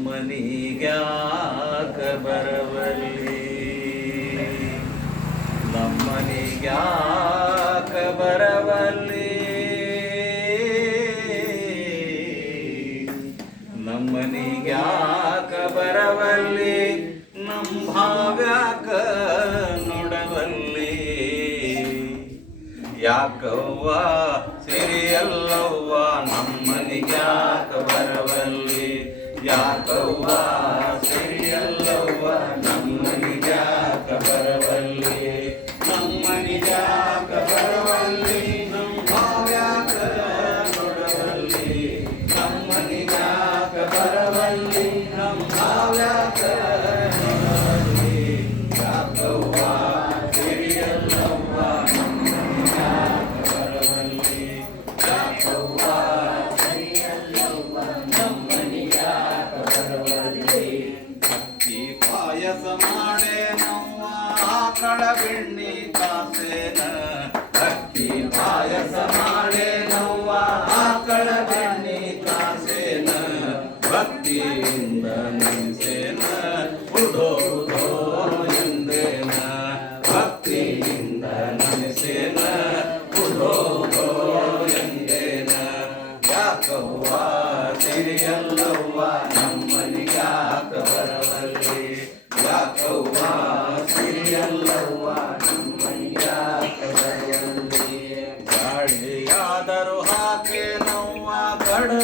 ನಮ್ಮನಿಗ್ಯಾಕ ಬರವಲ್ಲಿ? ನಮ್ಮನಿಗ್ಯಾಕ ಬರವಲ್ಲಿ? ನಮ್ಮನಿಗ್ಯಾಕ ಬರವಲ್ಲಿ? ನಮ್ಮ ಭಾವ್ಯಾಕ ನೋಡವಲ್ಲಿ? ಯಾಕವ್ವ ಸಿರಿಯಲ್ಲವ್ವ ನಮ್ಮನಿಗ್ಯಾಕ Maulana.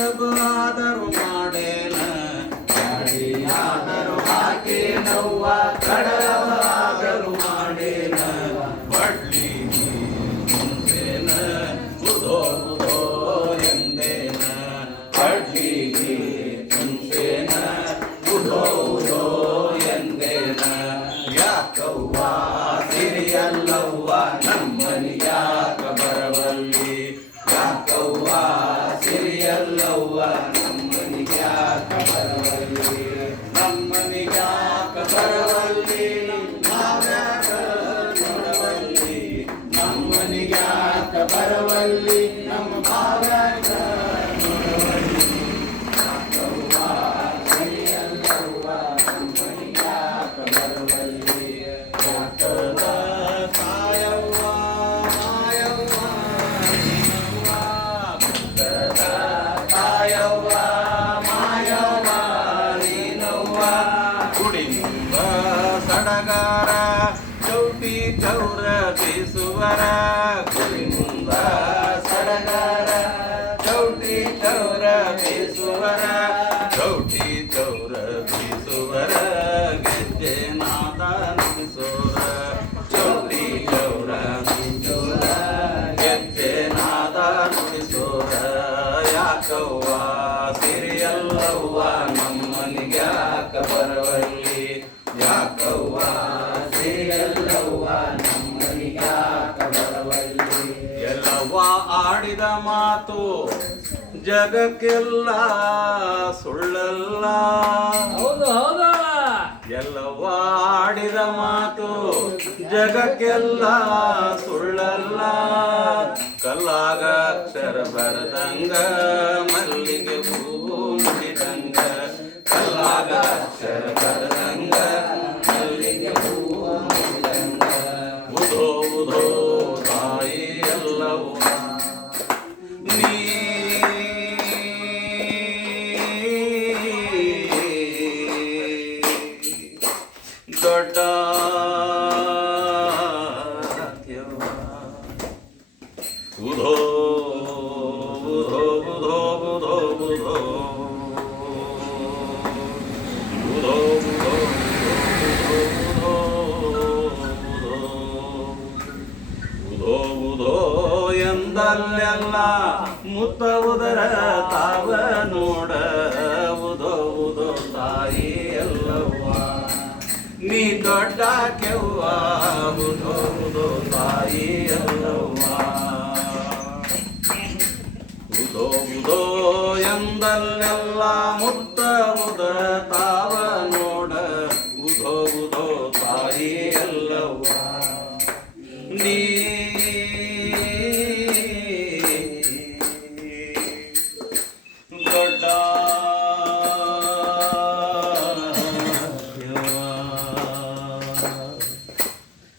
ತಡಬಾದರು ಮಾಡೇನ. ಅಡಿಯಾದರು ಹಾಕಿ ನವ್ವ ಕಡಲವಾದರು ಮಾಡೇನ. ಬಡ್ಲಿ ಮುಂದೇನ ಕುದೋ ಕುದೋ ಎಂದೇನ. ಬಡ್ಲಿಗೆ ಮುಂದೇನ ಕುದೋ ಕುದೋ ಎಂದೇನ. ಯಾಕವ್ವ ಸಿರಿಯಲ್ಲವ್ವ ಕುಡಿಯುವ ಸಡಗಾರ, ಚೌಟಿ ಚೌರ ಬೀಸುವರ, ಚೌಟಿ ಚೌರ ಬೀಸುವರ ಗೆಜ್ಜೆ ನಾದ ನುಡಿಸೋರ ಚೌಟಿ ಚೌರ ಬೀಸೋರ ಗೆಜ್ಜೆ ನಾದ ನುಡಿಸೋರ ಯಾಕವ್ವ ಸಿರಿಯಲ್ಲವ್ವ ನಮ್ಮನಿಗ್ಯಾಕ ಬರವಲ್ಲಿ ಯಾಕವ್ವ ಆಡಿದ ಮಾತು ಜಗಕ್ಕೆಲ್ಲ ಸುಳ್ಳಲ್ಲ. ಹೌದು ಹೌದು. ಎಲ್ಲವ್ವ ಆಡಿದ ಮಾತು ಜಗಕ್ಕೆಲ್ಲ ಸುಳ್ಳಲ್ಲ. ಕಲ್ಲಾಗ ಅಕ್ಷರ ಬರದಂಗ ಮಲ್ಲಿಗೆ ಹೂ ಮುಡಿದಂಗ ಕಲ್ಲಾಗ ಅಕ್ಷರ ಬರದಂಗ ಎಂದಲ್ಲೆಲ್ಲ ಮುತ್ತವುದರ ತಾವ ನೋಡ ತಾಯಿ ಎಲ್ಲವ್ವ ನೀ ದೊಡ್ಡ ಕೆವ್ವ ಉಧೋ ತಾಯಿ ಎಲ್ಲವ್ವ ಉದೋ ಉದೋ ಎಂದಲ್ಲೆಲ್ಲ ಮುತ್ತ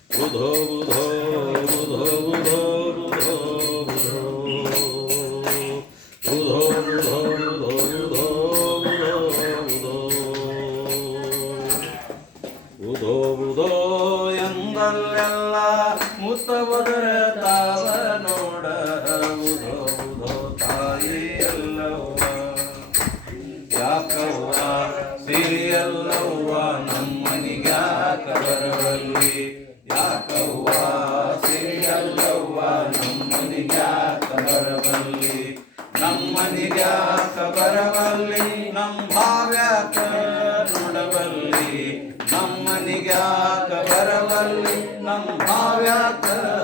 बुधो बुधो बुधो बुधो बुधो बुधो बुधो बुधो बुधो बुधो बुधो बुधो बुधो ಎಂದಲ್ಲೆಲ್ಲ ಮುತ್ತ ಬದರ ತಾವ ನೋಡ ಬುಧೋ ಬುಧೋ ತಾಯಿ ಎಲ್ಲವ ಯಾಕವ್ವ ಸಿರಿಯಲ್ಲವ ಭಾವ್ಯಾಕ